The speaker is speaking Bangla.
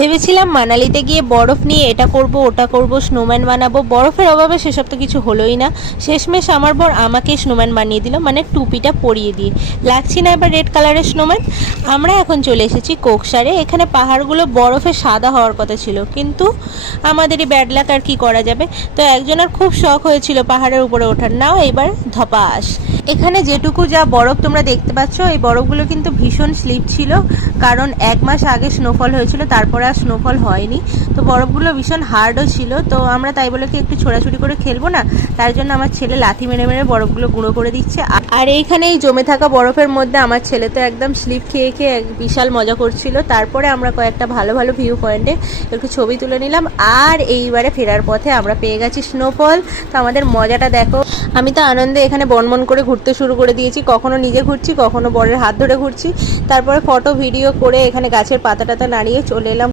ভেবেছিলাম মানালিতে গিয়ে বরফ নিয়ে এটা করব ওটা করব, স্নোম্যান বানাবো। বরফের অভাবে সেসব তো কিছু হলোই না। শেষমেশ আমার বর আমাকেই স্নোম্যান বানিয়ে দিল, মানে টুপিটা পরিয়ে দিয়ে। লাগছি না এবার রেড কালারের স্নোম্যান? আমরা এখন চলে এসেছি কোকসারে। এখানে পাহাড়গুলো বরফে সাদা হওয়ার কথা ছিল, কিন্তু আমাদেরই ব্যাড লাক, আর কি করা যাবে। তো একজনের খুব শখ হয়েছিল পাহাড়ের উপরে ওঠার, নাও এবার ধপাস। এখানে যেটুকু যা বরফ তোমরা দেখতে পাচ্ছ, এই বরফগুলো কিন্তু ভীষণ স্লিপ ছিল, কারণ 1 মাস আগে স্নোফল হয়েছিল, তারপরে আর স্নোফল হয়নি। তো বরফগুলো ভীষণ হার্ডও ছিল। তো আমরা তাই বলে কি একটু ছোড়াছুড়ি করে খেলবো না, তার জন্য আমার ছেলে লাথি মেরে মেরে বরফগুলো গুঁড়ো করে দিচ্ছে। আর এইখানে এই জমে থাকা বরফের মধ্যে আমার ছেলে তো একদম স্লিপ খেয়ে খেয়ে বিশাল মজা করছিল। তারপরে আমরা কয়েকটা ভালো ভালো ভিউ পয়েন্টে একটু ছবি তুলে নিলাম। আর এইবারে ফেরার পথে আমরা পেয়ে গেছি স্নোফল। তো আমাদের মজাটা দেখো। আমি তো আনন্দে এখানে বনবন করে ঘুরতে শুরু করে দিয়েছি, কখনো নিজে ঘুরছি, কখনো বরের হাত ধরে ঘুরছি। তারপরে ফটো ভিডিও করে এখানে গাছের পাতা টাতা নাড়িয়ে চলে এলাম